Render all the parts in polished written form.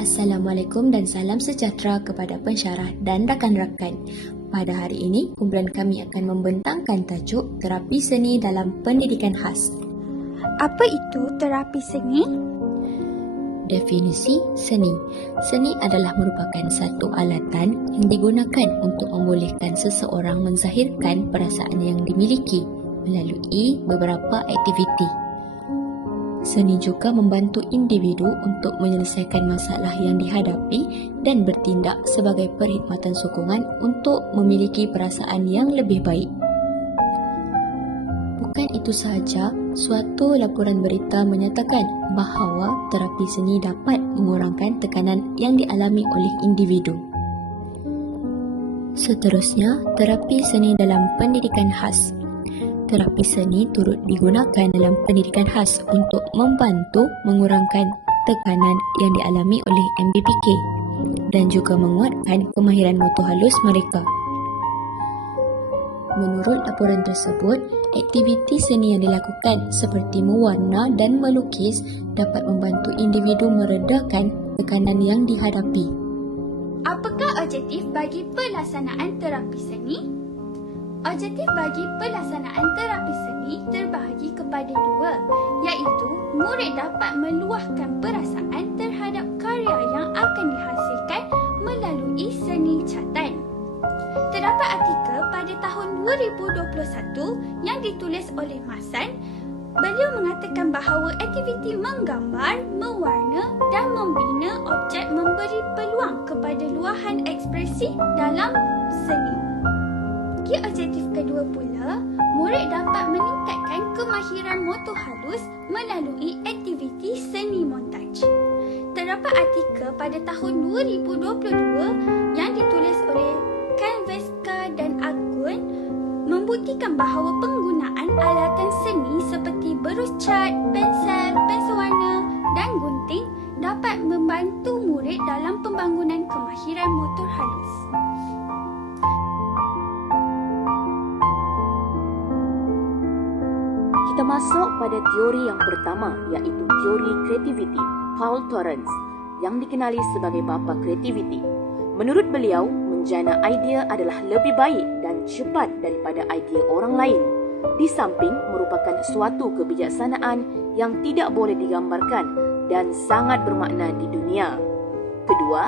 Assalamualaikum dan salam sejahtera kepada pensyarah dan rakan-rakan. Pada hari ini, kumpulan kami akan membentangkan tajuk terapi seni dalam pendidikan khas. Apa itu terapi seni? Definisi seni. Seni adalah merupakan satu alatan yang digunakan untuk membolehkan seseorang menzahirkan perasaan yang dimiliki melalui beberapa aktiviti. Seni juga membantu individu untuk menyelesaikan masalah yang dihadapi dan bertindak sebagai perkhidmatan sokongan untuk memiliki perasaan yang lebih baik. Bukan itu sahaja, suatu laporan berita menyatakan bahawa terapi seni dapat mengurangkan tekanan yang dialami oleh individu. Seterusnya, terapi seni dalam pendidikan khas. Terapi seni turut digunakan dalam pendidikan khas untuk membantu mengurangkan tekanan yang dialami oleh MBPK dan juga menguatkan kemahiran motor halus mereka. Menurut laporan tersebut, aktiviti seni yang dilakukan seperti mewarna dan melukis dapat membantu individu meredakan tekanan yang dihadapi. Apakah objektif bagi pelaksanaan terapi seni? Objektif bagi pelaksanaan terapi seni terbahagi kepada dua, iaitu murid dapat meluahkan perasaan terhadap karya yang akan dihasilkan melalui seni catan. Terdapat artikel pada tahun 2021 yang ditulis oleh Masan. Beliau mengatakan bahawa aktiviti menggambar, mewarna dan membina objek memberi peluang kepada luahan ekspresi dalam seni. Bagi objektif kedua pula, murid dapat meningkatkan kemahiran motor halus melalui aktiviti seni montaj. Terdapat artikel pada tahun 2022 yang ditulis oleh Canveska dan Agun membuktikan bahawa penggunaan alatan seni seperti berus cat, pensel warna dan gunting dapat membantu murid dalam pembangunan kemahiran motor halus. Kita masuk pada teori yang pertama, iaitu teori kreativiti, Paul Torrance, yang dikenali sebagai bapa kreativiti. Menurut beliau, menjana idea adalah lebih baik dan cepat daripada idea orang lain. Di samping merupakan suatu kebijaksanaan yang tidak boleh digambarkan dan sangat bermakna di dunia. Kedua,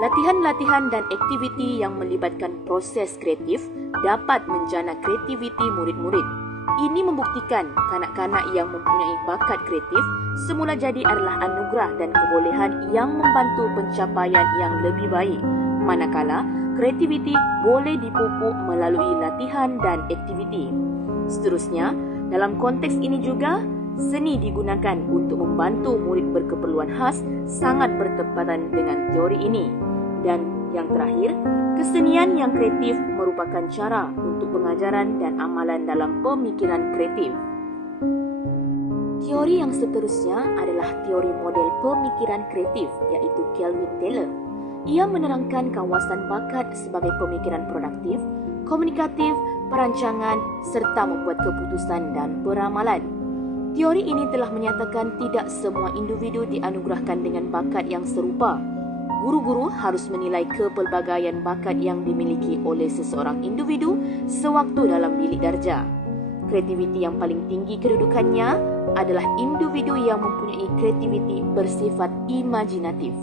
latihan-latihan dan aktiviti yang melibatkan proses kreatif dapat menjana kreativiti murid-murid. Ini membuktikan kanak-kanak yang mempunyai bakat kreatif semula jadi adalah anugerah dan kebolehan yang membantu pencapaian yang lebih baik. Manakala, kreativiti boleh dipupuk melalui latihan dan aktiviti. Seterusnya, dalam konteks ini juga, seni digunakan untuk membantu murid berkeperluan khas sangat bertepatan dengan teori ini. Dan yang terakhir, kesenian yang kreatif merupakan cara untuk pengajaran dan amalan dalam pemikiran kreatif. Teori yang seterusnya adalah teori model pemikiran kreatif, iaitu Kelvin Taylor. Ia menerangkan kawasan bakat sebagai pemikiran produktif, komunikatif, perancangan serta membuat keputusan dan beramalan. Teori ini telah menyatakan tidak semua individu dianugerahkan dengan bakat yang serupa. Guru-guru harus menilai kepelbagaian bakat yang dimiliki oleh seseorang individu sewaktu dalam bilik darjah. Kreativiti yang paling tinggi kedudukannya adalah individu yang mempunyai kreativiti bersifat imajinatif.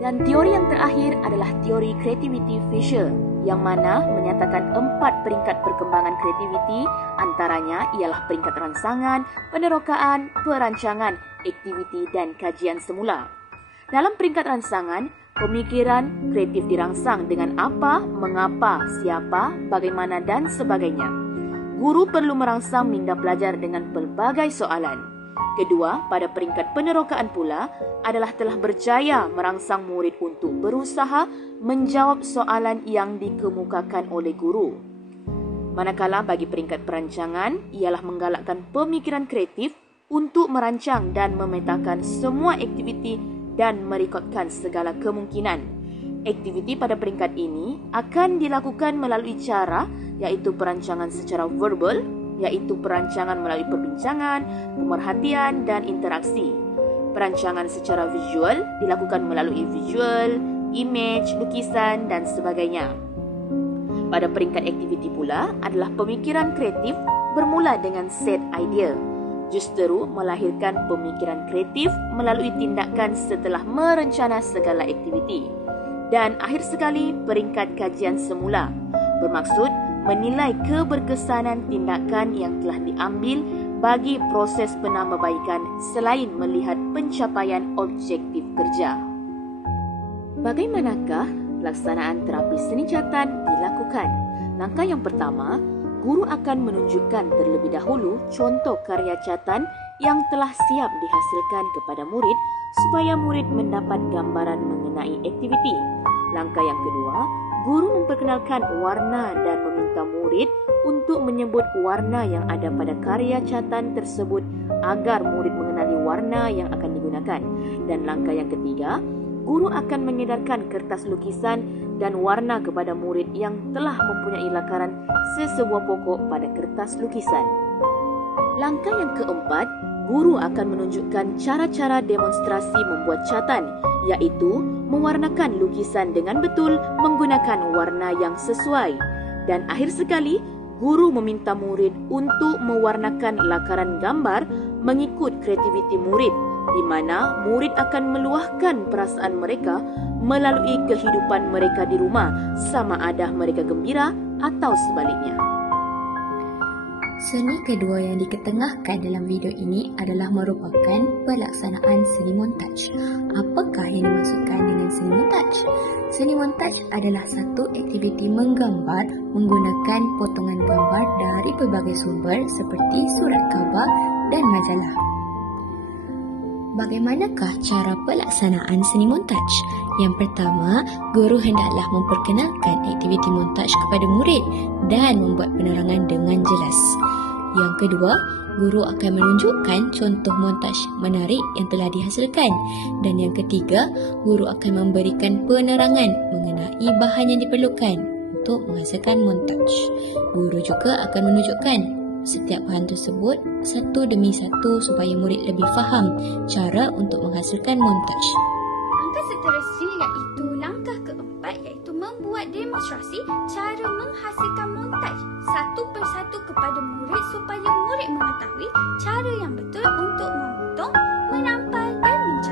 Dan teori yang terakhir adalah teori kreativiti Fisher, yang mana menyatakan 4 peringkat perkembangan kreativiti, antaranya ialah peringkat rangsangan, penerokaan, perancangan, aktiviti dan kajian semula. Dalam peringkat rangsangan, pemikiran kreatif dirangsang dengan apa, mengapa, siapa, bagaimana dan sebagainya. Guru perlu merangsang minda pelajar dengan pelbagai soalan. Kedua, pada peringkat penerokaan pula adalah telah berjaya merangsang murid untuk berusaha menjawab soalan yang dikemukakan oleh guru. Manakala bagi peringkat perancangan ialah menggalakkan pemikiran kreatif untuk merancang dan memetakan semua aktiviti dan merekodkan segala kemungkinan. Aktiviti pada peringkat ini akan dilakukan melalui cara iaitu perancangan secara verbal, iaitu perancangan melalui perbincangan, pemerhatian dan interaksi. Perancangan secara visual dilakukan melalui visual, image, lukisan dan sebagainya. Pada peringkat aktiviti pula adalah pemikiran kreatif bermula dengan set idea. Justeru melahirkan pemikiran kreatif melalui tindakan setelah merencana segala aktiviti. Dan akhir sekali peringkat kajian semula bermaksud menilai keberkesanan tindakan yang telah diambil bagi proses penambahbaikan selain melihat pencapaian objektif kerja. Bagaimanakah pelaksanaan terapi seni catan dilakukan? Langkah yang pertama, guru akan menunjukkan terlebih dahulu contoh karya catan yang telah siap dihasilkan kepada murid supaya murid mendapat gambaran mengenai aktiviti. Langkah yang kedua, guru memperkenalkan warna dan meminta murid untuk menyebut warna yang ada pada karya catan tersebut agar murid mengenali warna yang akan digunakan. Dan langkah yang ketiga, guru akan mengedarkan kertas lukisan dan warna kepada murid yang telah mempunyai lakaran sesebuah pokok pada kertas lukisan. Langkah yang keempat, guru akan menunjukkan cara-cara demonstrasi membuat catan, iaitu mewarnakan lukisan dengan betul menggunakan warna yang sesuai. Dan akhir sekali, guru meminta murid untuk mewarnakan lakaran gambar mengikut kreativiti murid, di mana murid akan meluahkan perasaan mereka melalui kehidupan mereka di rumah, sama ada mereka gembira atau sebaliknya. Seni kedua yang diketengahkan dalam video ini adalah merupakan pelaksanaan seni montaj. Apakah yang dimaksudkan dengan seni montaj? Seni montaj adalah satu aktiviti menggambar menggunakan potongan gambar dari pelbagai sumber seperti surat khabar dan majalah. Bagaimanakah cara pelaksanaan seni montaj? Yang pertama, guru hendaklah memperkenalkan aktiviti montaj kepada murid dan membuat penerangan dengan jelas. Yang kedua, guru akan menunjukkan contoh montaj menarik yang telah dihasilkan. Dan yang ketiga, guru akan memberikan penerangan mengenai bahan yang diperlukan untuk menghasilkan montaj. Guru juga akan menunjukkan setiap bahan tersebut satu demi satu supaya murid lebih faham cara untuk menghasilkan montaj. Langkah seterusnya iaitu langkah keempat, iaitu membuat demonstrasi cara menghasilkan montaj satu persatu kepada murid supaya murid mengetahui cara yang betul untuk memotong, menampal dan mencatat.